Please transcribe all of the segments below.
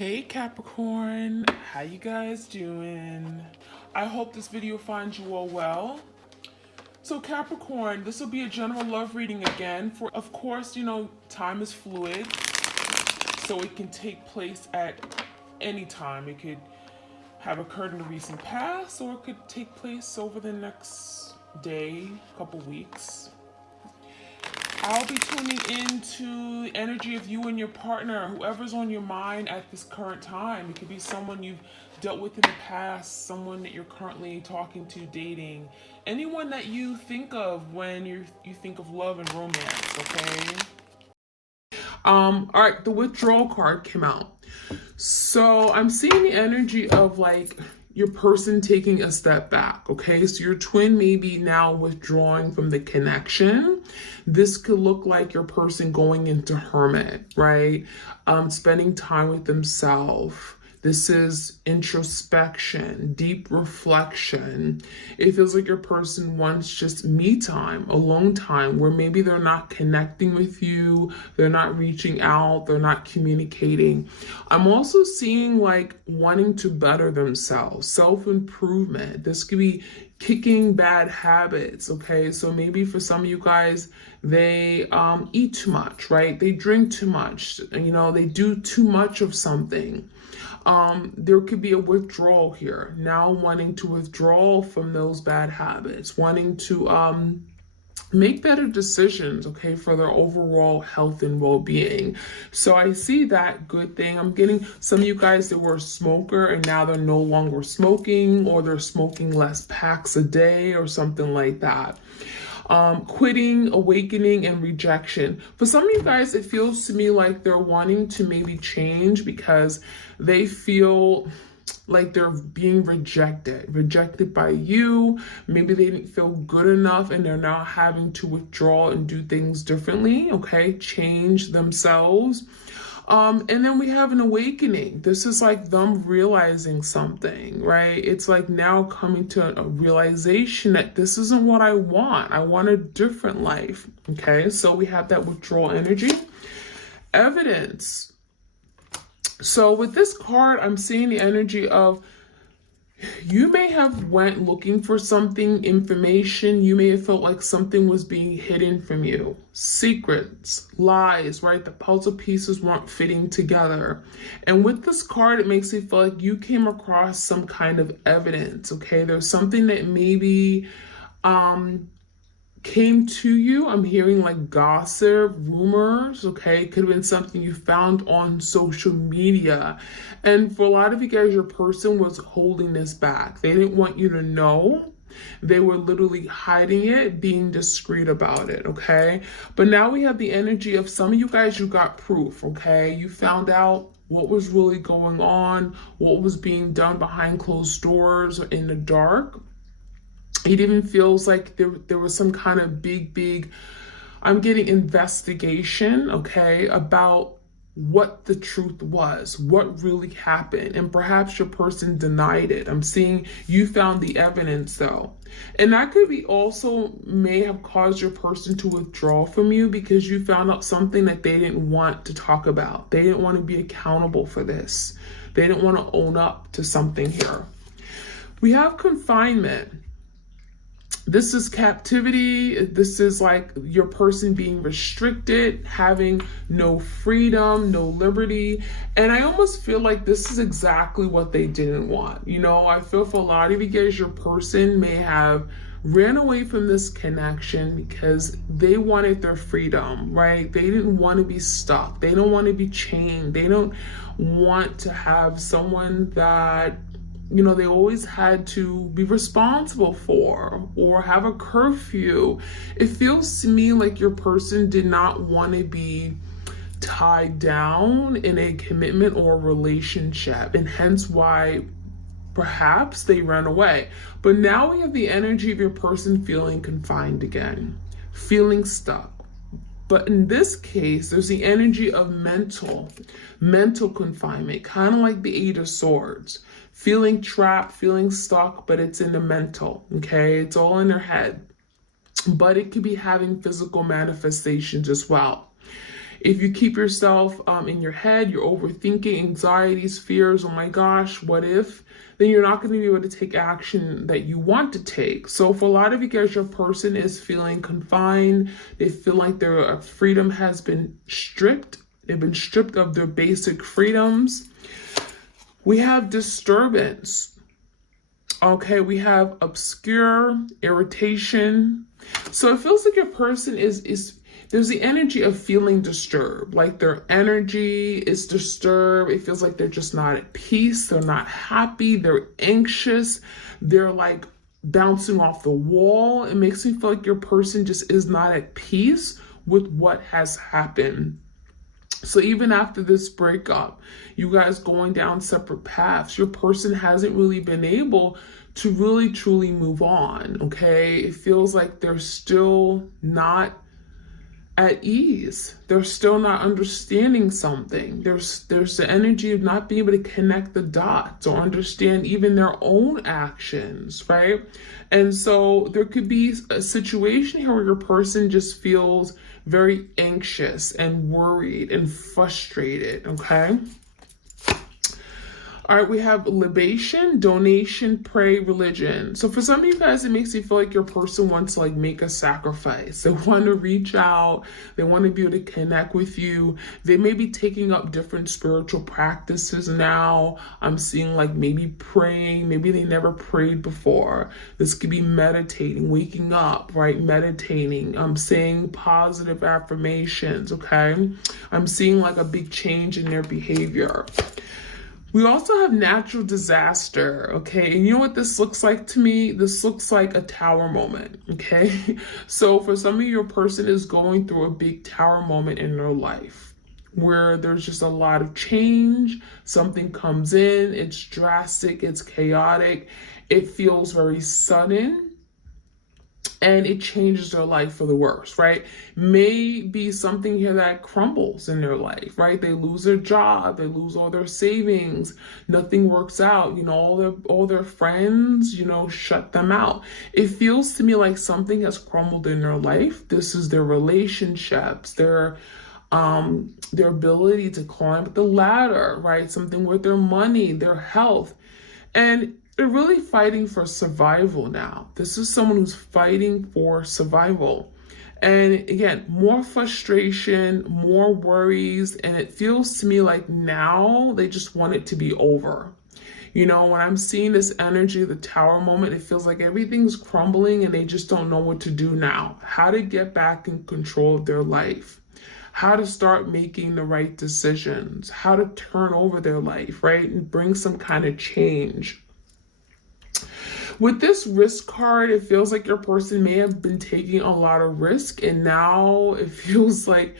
Hey Capricorn, how you guys doing? I hope this video finds you all well. So Capricorn, this will be a general love reading again. For, of course, time is fluid, so it can take place at any time. It could have occurred in the recent past, or it could take place over the next day, couple weeks. I'll be tuning into the energy of you and your partner, whoever's on your mind at this current time. It could be someone you've dealt with in the past, someone that you're currently talking to, dating, anyone that you think of when you think of love and romance, okay? All right, the withdrawal card came out. So I'm seeing the energy of like your person taking a step back, okay? So your twin may be now withdrawing from the connection. This could look like your person going into hermit, right? Spending time with themselves. This is introspection, deep reflection. It feels like your person wants just me time, alone time, where maybe they're not connecting with you, they're not reaching out, they're not communicating. I'm also seeing like wanting to better themselves, self-improvement. This could be kicking bad habits, okay? So maybe for some of you guys, they eat too much, right? They drink too much, they do too much of something. There could be a withdrawal here, now wanting to withdraw from those bad habits, wanting to make better decisions, okay, for their overall health and well-being. So I see that good thing. I'm getting some of you guys that were a smoker and now they're no longer smoking, or they're smoking less packs a day or something like that. Quitting, awakening, and rejection. For some of you guys, it feels to me like they're wanting to maybe change because they feel like they're being rejected by you. Maybe they didn't feel good enough and they're now having to withdraw and do things differently, okay? Change themselves. And then we have an awakening. This is like them realizing something, right? It's like now coming to a realization that this isn't what I want. I want a different life, okay? So we have that withdrawal energy. Evidence. So with this card, I'm seeing the energy of you may have went looking for something, information. You may have felt like something was being hidden from you. Secrets, lies, right? The puzzle pieces weren't fitting together. And with this card, it makes me feel like you came across some kind of evidence, okay? There's something that maybe came to you. I'm hearing like gossip, rumors, okay? Could have been something you found on social media. And for a lot of you guys, your person was holding this back. They didn't want you to know. They were literally hiding it, being discreet about it, okay? But now we have the energy of some of you guys, you got proof, okay? You found out what was really going on, what was being done behind closed doors or in the dark. It even feels like there was some kind of big, I'm getting investigation, okay, about what the truth was, what really happened. And perhaps your person denied it. I'm seeing you found the evidence though. And that could be also may have caused your person to withdraw from you because you found out something that they didn't want to talk about. They didn't want to be accountable for this. They didn't want to own up to something here. We have confinement. This is captivity. This is like your person being restricted, having no freedom, no liberty. And I almost feel like this is exactly what they didn't want. I feel for a lot of you guys, your person may have ran away from this connection because they wanted their freedom, right? They didn't want to be stuck. They don't want to be chained. They don't want to have someone that they always had to be responsible for or have a curfew. It feels to me like your person did not want to be tied down in a commitment or relationship, and hence why perhaps they ran away. But now we have the energy of your person feeling confined again, feeling stuck. But in this case, there's the energy of mental confinement, kind of like the Eight of Swords. Feeling trapped, feeling stuck, but it's in the mental, okay? It's all in their head. But it could be having physical manifestations as well. If you keep yourself in your head, you're overthinking, anxieties, fears, oh my gosh, what if? Then you're not going to be able to take action that you want to take. So for a lot of you guys, your person is feeling confined. They feel like their freedom has been stripped. They've been stripped of their basic freedoms. We have disturbance. Okay, we have obscure, irritation. So it feels like your person is there's the energy of feeling disturbed, like their energy is disturbed. It feels like they're just not at peace. They're not happy. They're anxious. They're like bouncing off the wall. It makes me feel like your person just is not at peace with what has happened. So even after this breakup, you guys going down separate paths, your person hasn't really been able to really truly move on, okay? It feels like they're still not at ease. They're still not understanding something. There's the energy of not being able to connect the dots or understand even their own actions, right? And so there could be a situation here where your person just feels very anxious and worried and frustrated, okay? All right, we have libation, donation, pray, religion. So for some of you guys, it makes you feel like your person wants to like make a sacrifice. They want to reach out. They want to be able to connect with you. They may be taking up different spiritual practices now. I'm seeing like maybe praying. Maybe they never prayed before. This could be meditating, waking up, right? Meditating. I'm saying positive affirmations, okay? I'm seeing like a big change in their behavior. We also have natural disaster, okay? And you know what this looks like to me? This looks like a tower moment, okay? So for some of you, your person is going through a big tower moment in their life where there's just a lot of change. Something comes in, it's drastic, it's chaotic, it feels very sudden. And it changes their life for the worse, right? May be something here that crumbles in their life, right? They lose their job, they lose all their savings, nothing works out, you know, all their friends, you know, shut them out. It feels to me like something has crumbled in their life. This is their relationships, their ability to climb the ladder, right? Something with their money, their health. And they're really fighting for survival now. This is someone who's fighting for survival. And again, more frustration, more worries, and it feels to me like now they just want it to be over. You know, when I'm seeing this energy, the tower moment, it feels like everything's crumbling and they just don't know what to do now. How to get back in control of their life. How to start making the right decisions. How to turn over their life, right? And bring some kind of change. With this risk card, it feels like your person may have been taking a lot of risk and now it feels like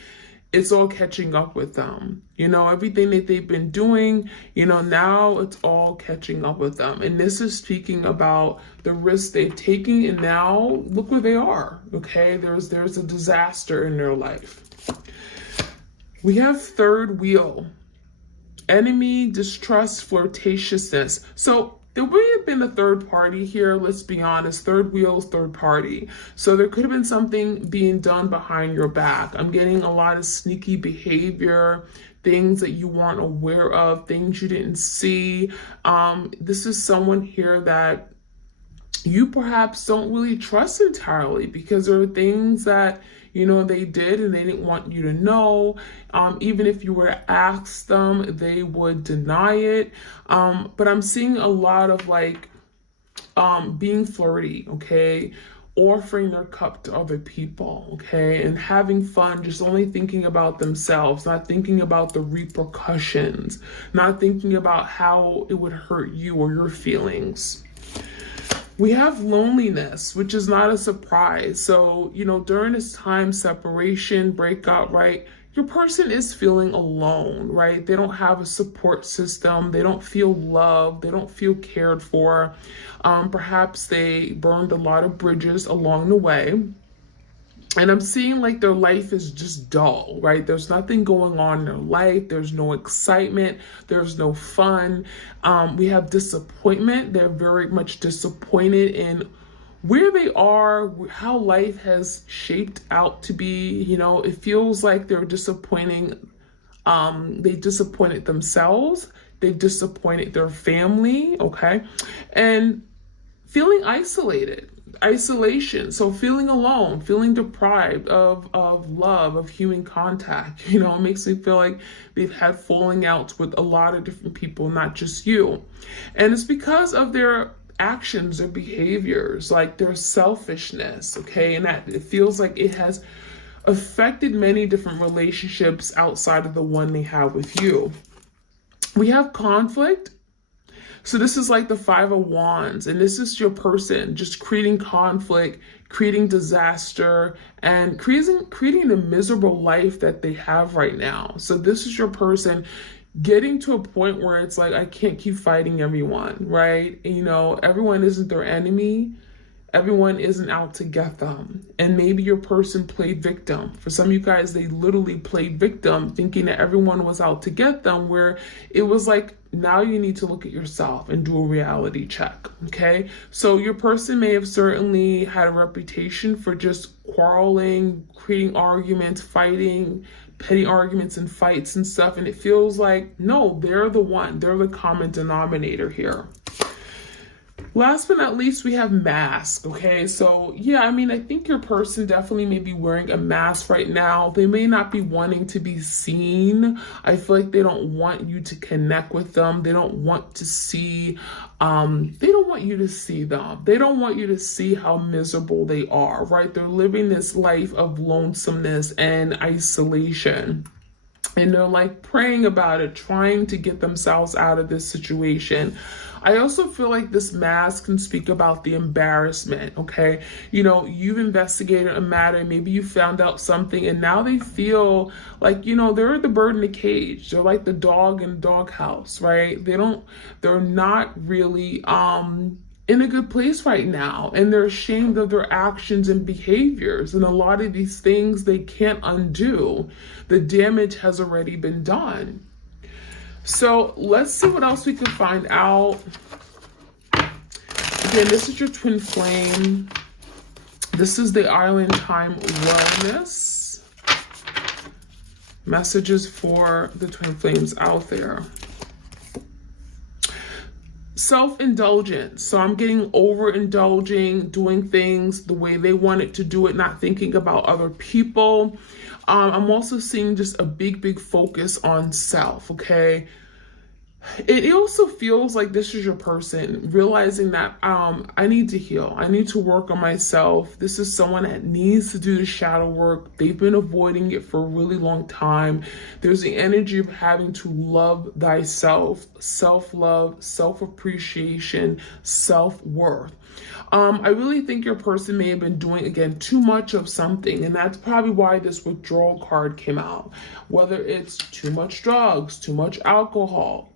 it's all catching up with them. You know, everything that they've been doing, you know, now it's all catching up with them. And this is speaking about the risks they've taken and now look where they are, okay? There's a disaster in their life. We have third wheel, enemy, distrust, flirtatiousness. So there may have been a third party here, let's be honest. Third wheel's third party. So there could have been something being done behind your back. I'm getting a lot of sneaky behavior, things that you weren't aware of, things you didn't see. This is someone here that you perhaps don't really trust entirely because there are things that, you know, they did and they didn't want you to know. Even if you were to ask them, they would deny it. But I'm seeing a lot of like being flirty, okay? Offering their cup to other people, okay? And having fun, just only thinking about themselves, not thinking about the repercussions, not thinking about how it would hurt you or your feelings. We have loneliness, which is not a surprise. So, you know, during this time, separation, breakup, right? Your person is feeling alone, right? They don't have a support system. They don't feel loved. They don't feel cared for. Perhaps they burned a lot of bridges along the way. And I'm seeing like their life is just dull, right? There's nothing going on in their life. There's no excitement. There's no fun. We have disappointment. They're very much disappointed in where they are, how life has shaped out to be. You know, it feels like they're disappointing. They disappointed themselves. They've disappointed their family. Okay. And feeling isolated, isolation. So feeling alone, feeling deprived of love, of human contact. You know, it makes me feel like they've had falling outs with a lot of different people, not just you. And it's because of their actions, their behaviors, like their selfishness. Okay. And that it feels like it has affected many different relationships outside of the one they have with you. We have conflict. So this is like the Five of Wands, and this is your person just creating conflict, creating disaster, and creating the miserable life that they have right now. So this is your person getting to a point where it's like, I can't keep fighting everyone, right? And, you know, everyone isn't their enemy. Everyone isn't out to get them. And maybe your person played victim. For some of you guys, they literally played victim, thinking that everyone was out to get them, where it was like, now you need to look at yourself and do a reality check, okay? So your person may have certainly had a reputation for just quarreling, creating arguments, fighting, petty arguments and fights and stuff. And it feels like, no, they're the one. They're the common denominator here. Last but not least, we have mask. Okay, so yeah, I mean, I think your person definitely may be wearing a mask right now. They may not be wanting to be seen. I feel like they don't want you to connect with them. They don't want to see, they don't want you to see them. They don't want you to see how miserable they are, right? They're living this life of lonesomeness and isolation. And they're like praying about it, trying to get themselves out of this situation. I also feel like this mask can speak about the embarrassment, okay? You know, you've investigated a matter, maybe you found out something, and now they feel like, you know, they're the bird in the cage. They're like the dog in the doghouse, right? They're not really in a good place right now, and they're ashamed of their actions and behaviors. And a lot of these things they can't undo. The damage has already been done. So let's see what else we can find out. Again, this is your twin flame. This is the island time wellness. Messages for the twin flames out there. Self-indulgence. So I'm getting overindulging, doing things the way they wanted to do it, not thinking about other people. I'm also seeing just a big focus on self, okay? It also feels like this is your person realizing that I need to heal. I need to work on myself. This is someone that needs to do the shadow work. They've been avoiding it for a really long time. There's the energy of having to love thyself, self-love, self-appreciation, self-worth. I really think your person may have been doing, again, too much of something, and that's probably why this withdrawal card came out. Whether it's too much drugs, too much alcohol,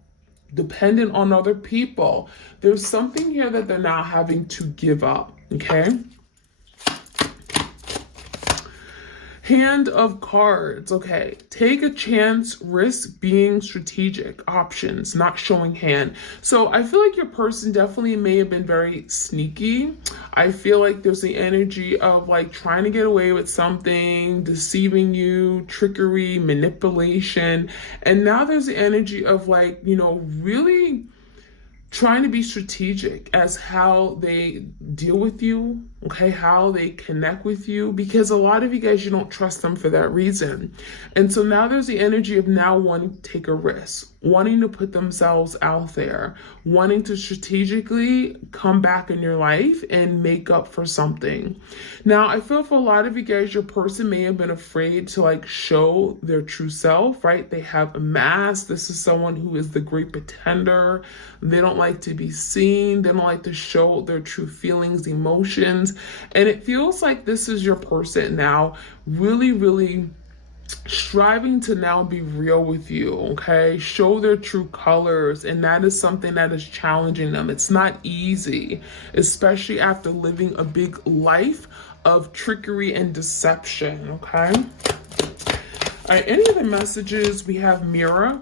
dependent on other people. There's something here that they're now having to give up, okay? Hand of cards, okay. Take a chance, risk being strategic, options, not showing hand. So I feel like your person definitely may have been very sneaky. I feel like there's the energy of like trying to get away with something, deceiving you, trickery, manipulation. And now there's the energy of like, you know, really trying to be strategic as how they deal with you, okay, how they connect with you, because a lot of you guys, you don't trust them for that reason. And so now there's the energy of now wanting to take a risk, wanting to put themselves out there, wanting to strategically come back in your life and make up for something. Now, I feel for a lot of you guys, your person may have been afraid to like show their true self, right? They have a mask. This is someone who is the great pretender. They don't like to be seen. They don't like to show their true feelings, emotions. And it feels like this is your person now really striving to now be real with you, okay? Show their true colors, and that is something that is challenging them. It's not easy, especially after living a big life of trickery and deception, okay? All right, any other messages? We have mirror.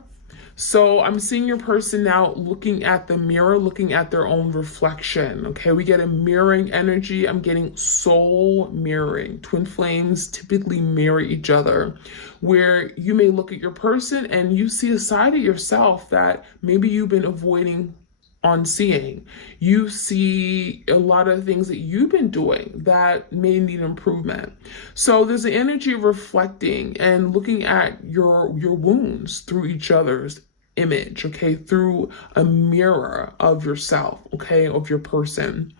So I'm seeing your person now looking at the mirror, looking at their own reflection. Okay, we get a mirroring energy. I'm getting soul mirroring. Twin flames typically mirror each other, where you may look at your person and you see a side of yourself that maybe you've been avoiding on seeing. You see a lot of things that you've been doing that may need improvement. So there's an energy of reflecting and looking at your wounds through each other's image, okay, through a mirror of yourself, okay, of your person.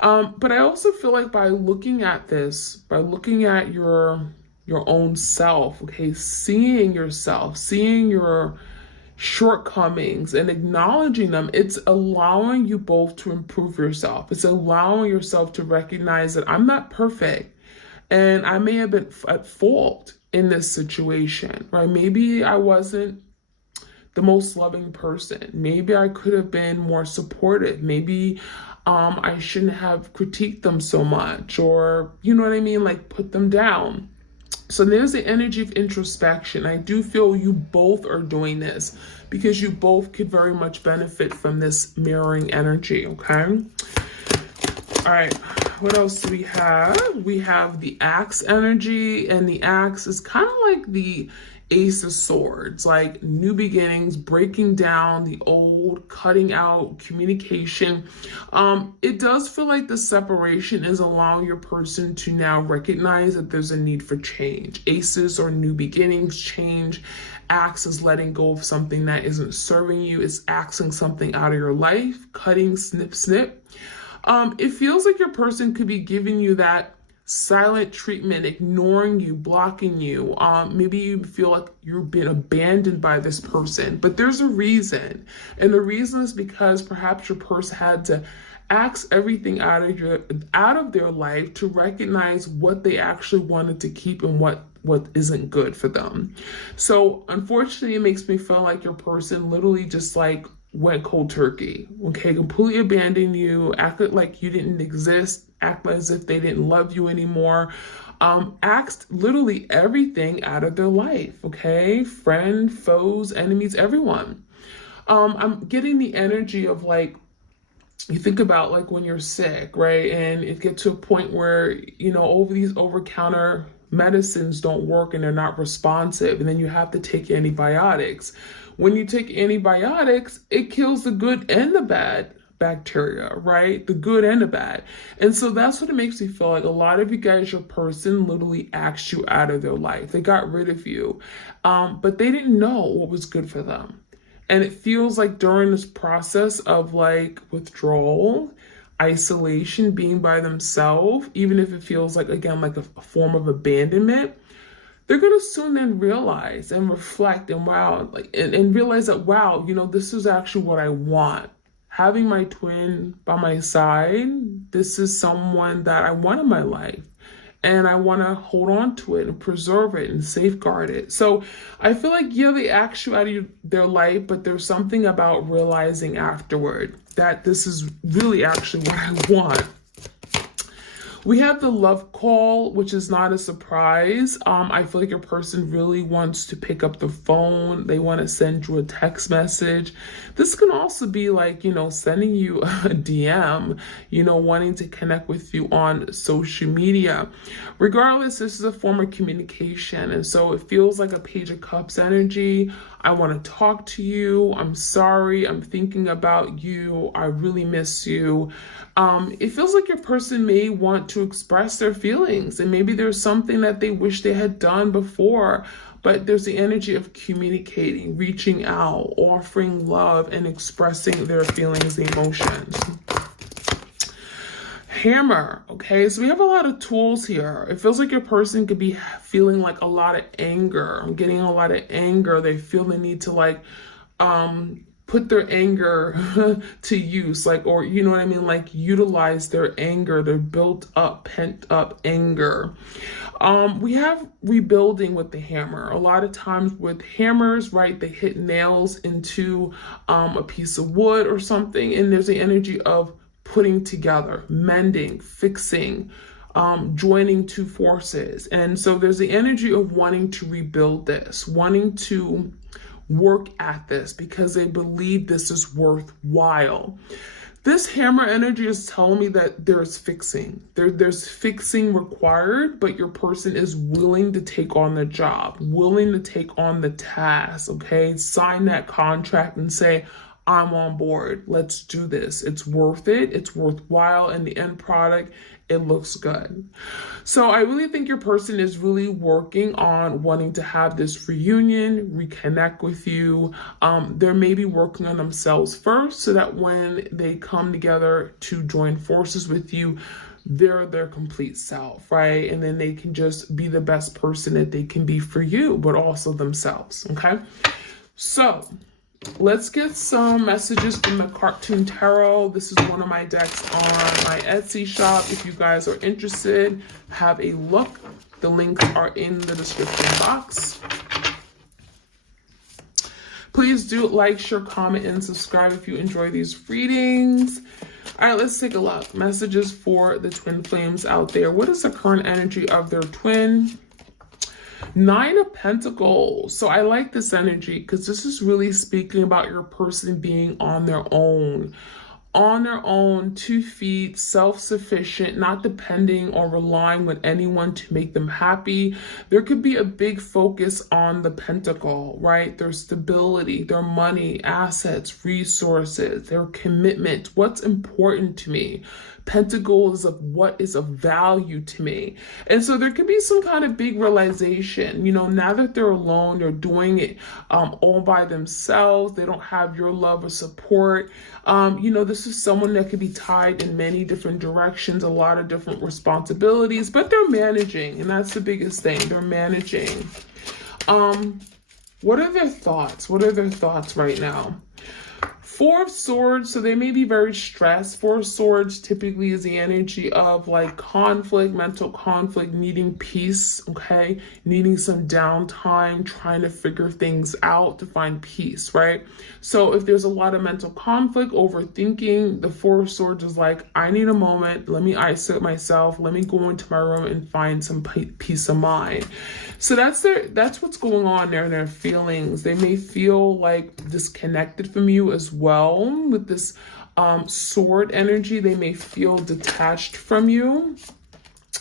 But I also feel like by looking at this, by looking at your own self, okay, seeing yourself, seeing your shortcomings and acknowledging them, it's allowing you both to improve yourself. It's allowing yourself to recognize that I'm not perfect and I may have been at fault in this situation, right? Maybe I wasn't the most loving person. Maybe I could have been more supportive. Maybe I shouldn't have critiqued them so much, or, you know what I mean? Like put them down. So there's the energy of introspection. I do feel you both are doing this because you both could very much benefit from this mirroring energy, okay? All right, what else do we have? We have the Axe energy, and the Axe is kind of like the Ace of Swords, like new beginnings, breaking down the old, cutting out communication. It does feel like the separation is allowing your person to now recognize that there's a need for change. Aces or new beginnings, change. Axe is letting go of something that isn't serving you. It's axing something out of your life, cutting, snip, snip. It feels like your person could be giving you that silent treatment, ignoring you, blocking you. Maybe you feel like you've been abandoned by this person, but there's a reason. And the reason is because perhaps your person had to axe everything out of their life to recognize what they actually wanted to keep and what isn't good for them. So unfortunately, it makes me feel like your person literally just like went cold turkey, okay, completely abandoned you, acted like you didn't exist, act as if they didn't love you anymore, axed literally everything out of their life, okay, friend, foes, enemies, everyone. I'm getting the energy of like, you think about like when you're sick, right, and it gets to a point where, you know, over-the-counter medicines don't work and they're not responsive, and then you have to take antibiotics. When you take antibiotics, it kills the good and the bad bacteria, right? The good and the bad. And so that's what it makes me feel like. A lot of you guys, your person literally axed you out of their life. They got rid of you, but they didn't know what was good for them. And it feels like during this process of like withdrawal, isolation, being by themselves, even if it feels like, again, like a form of abandonment, they're going to soon then realize and reflect and wow, like, and realize that, wow, you know, this is actually what I want. Having my twin by my side, this is someone that I want in my life. And I want to hold on to it and preserve it and safeguard it. So I feel like, yeah, they act you out of their life, but there's something about realizing afterward that this is really actually what I want. We have the love call, which is not a surprise. I feel like your person really wants to pick up the phone. They want to send you a text message. This can also be like, you know, sending you a DM, you know, wanting to connect with you on social media. Regardless, this is a form of communication. And so it feels like a Page of Cups energy. I want to talk to you. I'm sorry. I'm thinking about you. I really miss you. It feels like your person may want to express their feelings, and maybe there's something that they wish they had done before, but there's the energy of communicating, reaching out, offering love, and expressing their feelings and emotions. Hammer, okay, so we have a lot of tools here. It feels like your person could be feeling like a lot of anger. I'm getting a lot of anger. They feel the need to like put their anger to use, like, or you know what I mean, like utilize their anger, their built up, pent up anger. We have rebuilding with the hammer. A lot of times with hammers, right, they hit nails into a piece of wood or something, and there's the energy of putting together, mending, fixing, joining two forces. And so there's the energy of wanting to rebuild this, wanting to work at this because they believe this is worthwhile. This hammer energy is telling me that there's fixing. There's fixing required, but your person is willing to take on the job, willing to take on the task, okay? Sign that contract and say, I'm on board. Let's do this. It's worth it. It's worthwhile. And the end product, it looks good. So I really think your person is really working on wanting to have this reunion, reconnect with you. They're maybe working on themselves first so that when they come together to join forces with you, they're their complete self, right? And then they can just be the best person that they can be for you, but also themselves, okay? So let's get some messages from the Cartoon Tarot. This is one of my decks on my Etsy shop. If you guys are interested, have a look. The links are in the description box. Please do like, share, comment, and subscribe if you enjoy these readings. All right, let's take a look. Messages for the twin flames out there. What is the current energy of their twin? 9 of Pentacles. So I like this energy because this is really speaking about your person being on their own. On their own, 2 feet, self-sufficient, not depending or relying on anyone to make them happy. There could be a big focus on the pentacle, right? Their stability, their money, assets, resources, their commitment. What's important to me? Pentacle is of what is of value to me. And so there could be some kind of big realization, you know, now that they're alone, they're doing it all by themselves. They don't have your love or support. You know, this is someone that could be tied in many different directions, a lot of different responsibilities, but they're managing. And that's the biggest thing. They're managing. What are their thoughts? What are their thoughts right now? 4 of Swords, so they may be very stressed. 4 of Swords typically is the energy of like conflict, mental conflict, needing peace, okay? Needing some downtime, trying to figure things out to find peace, right? So if there's a lot of mental conflict, overthinking, the 4 of Swords is like, I need a moment. Let me isolate myself. Let me go into my room and find some peace of mind. So that's what's going on there in their feelings. They may feel like disconnected from you as well with this sword energy. They may feel detached from you.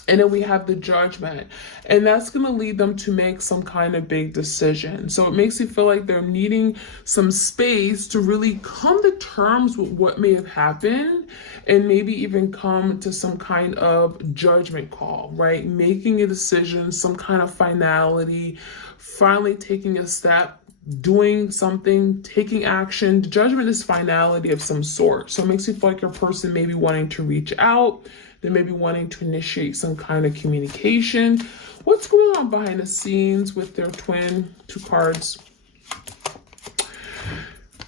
And then we have the Judgment, and that's going to lead them to make some kind of big decision. So it makes you feel like they're needing some space to really come to terms with what may have happened and maybe even come to some kind of judgment call, right? Making a decision, some kind of finality, finally taking a step, doing something, taking action. The Judgment is finality of some sort. So it makes you feel like your person may be wanting to reach out. They may be wanting to initiate some kind of communication. What's going on behind the scenes with their twin? 2 cards.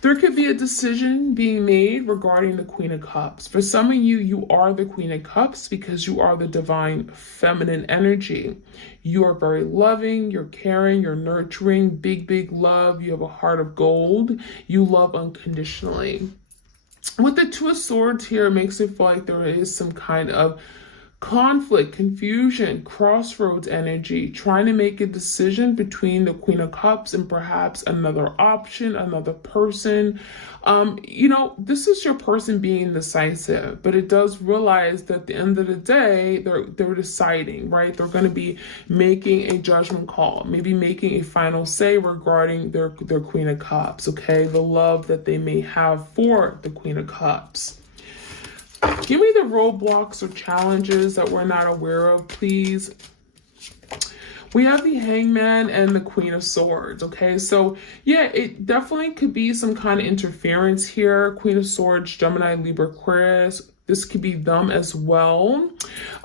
There could be a decision being made regarding the Queen of Cups. For some of you, you are the Queen of Cups because you are the divine feminine energy. You are very loving, you're caring, you're nurturing, big, big love. You have a heart of gold. You love unconditionally. With the 2 of Swords here, it makes it feel like there is some kind of conflict, confusion, crossroads energy, trying to make a decision between the Queen of Cups and perhaps another option, another person. You know, this is your person being decisive, but it does realize that at the end of the day, they're deciding, right? They're going to be making a judgment call, maybe making a final say regarding their Queen of Cups, okay? The love that they may have for the Queen of Cups. Give me the roadblocks or challenges that we're not aware of, please. We have the Hangman and the Queen of Swords, okay? So, yeah, it definitely could be some kind of interference here. Queen of Swords, Gemini, Libra, Aquarius. This could be them as well.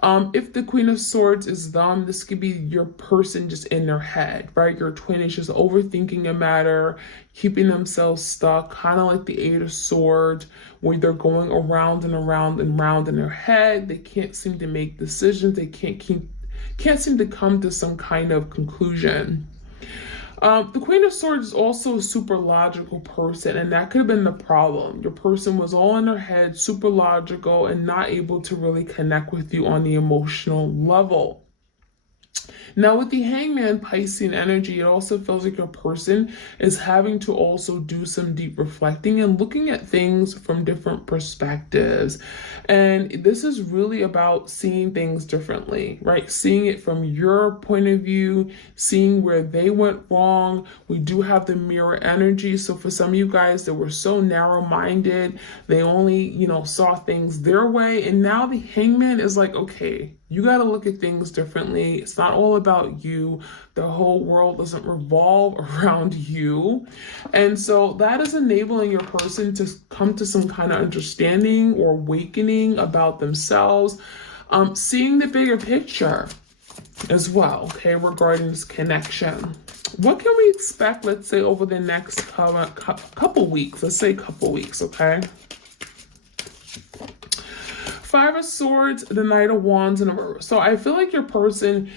If the Queen of Swords is them, this could be your person just in their head, right? Your twin is just overthinking a matter, keeping themselves stuck, kind of like the 8 of Swords, where they're going around and around and around in their head. They can't seem to make decisions. They can't seem to come to some kind of conclusion. The Queen of Swords is also a super logical person, and that could have been the problem. Your person was all in their head, super logical, and not able to really connect with you on the emotional level. Now with the Hangman Piscean energy, it also feels like your person is having to also do some deep reflecting and looking at things from different perspectives. And this is really about seeing things differently, right? Seeing it from your point of view, seeing where they went wrong. We do have the mirror energy. So for some of you guys that were so narrow-minded, they only, saw things their way. And now the Hangman is like, okay, you got to look at things differently. It's not all about you. The whole world doesn't revolve around you. And so that is enabling your person to come to some kind of understanding or awakening about themselves, seeing the bigger picture as well, okay, regarding this connection. What can we expect, let's say, over the next couple weeks? Let's say couple weeks, okay? Five of Swords, the Knight of Wands, and a reverse. So I feel like your person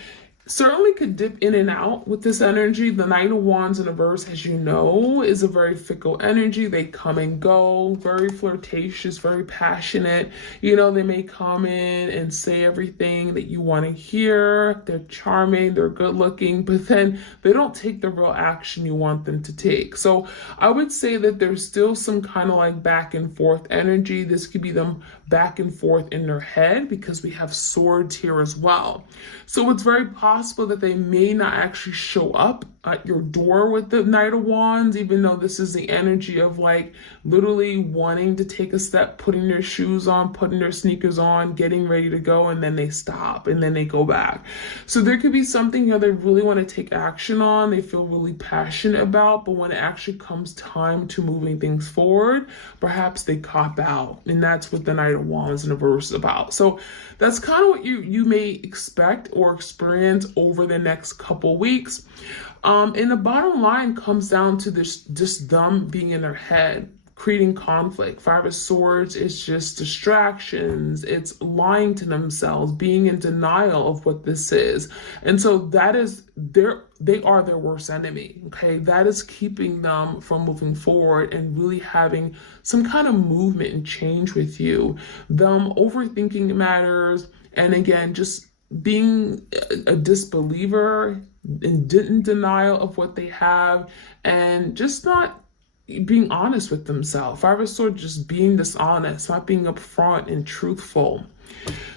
certainly could dip in and out with this energy. The Knight of Wands in reverse, as you know, is a very fickle energy. They come and go, very flirtatious, very passionate. They may come in and say everything that you want to hear. They're charming, they're good looking, but then they don't take the real action you want them to take. So I would say that there's still some kind of like back and forth energy. This could be them back and forth in their head because we have swords here as well. So it's very possible that they may not actually show up at your door with the Knight of Wands, even though this is the energy of like literally wanting to take a step, putting their shoes on, putting their sneakers on, getting ready to go, and then they stop and then they go back. So there could be something here they really want to take action on, they feel really passionate about, but when it actually comes time to moving things forward, perhaps they cop out. And that's what the Knight of Wands in reverse is about. So that's kind of what you may expect or experience over the next couple weeks. And the bottom line comes down to this, just them being in their head, creating conflict. Five of Swords is just distractions. It's lying to themselves, being in denial of what this is. And so that is they are their worst enemy. Okay. That is keeping them from moving forward and really having some kind of movement and change with you. Them overthinking matters. And again, just being a disbeliever and in denial of what they have and just not being honest with themselves. Five of Swords just being dishonest, not being upfront and truthful.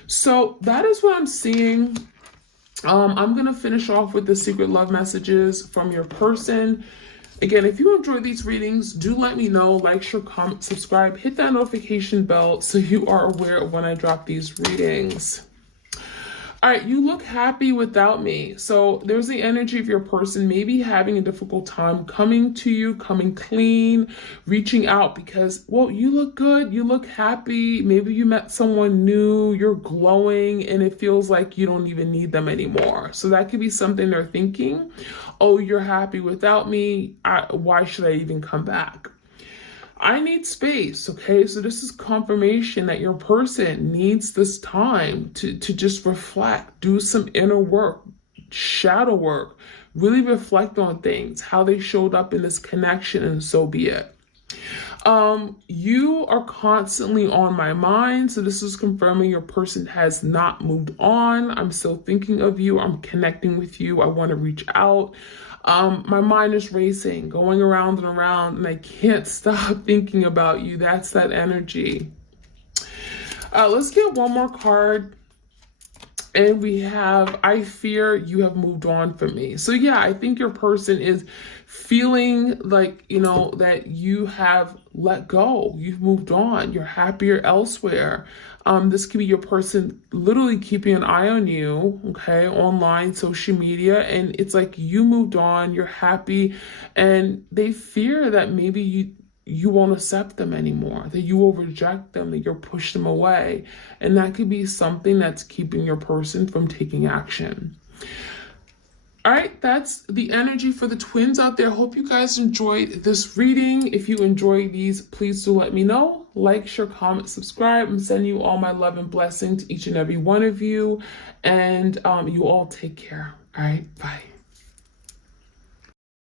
So that is what I'm seeing. I'm going to finish off with the secret love messages from your person. Again, if you enjoy these readings, do let me know. Like, share, comment, subscribe, hit that notification bell so you are aware of when I drop these readings. All right, you look happy without me. So there's the energy of your person maybe having a difficult time coming to you, coming clean, reaching out because, well, you look good, you look happy. Maybe you met someone new, you're glowing, and it feels like you don't even need them anymore. So that could be something they're thinking. Oh, you're happy without me. Why should I even come back? I need space, okay? So this is confirmation that your person needs this time to just reflect, do some inner work, shadow work, really reflect on things, how they showed up in this connection, and so be it. You are constantly on my mind. So this is confirming your person has not moved on. I'm still thinking of you. I'm connecting with you. I want to reach out. My mind is racing, going around and around, and I can't stop thinking about you. That's that energy. Let's get one more card. And we have, I fear you have moved on from me. So yeah, I think your person is feeling like, that you have let go. You've moved on. You're happier elsewhere. This could be your person literally keeping an eye on you, okay, online, social media. And it's like you moved on, you're happy, and they fear that maybe you won't accept them anymore, that you will reject them, that you'll push them away. And that could be something that's keeping your person from taking action. All right, that's the energy for the twins out there. Hope you guys enjoyed this reading. If you enjoyed these, please do let me know. Like, share, comment, subscribe. I'm sending you all my love and blessing to each and every one of you. And you all take care. All right, bye.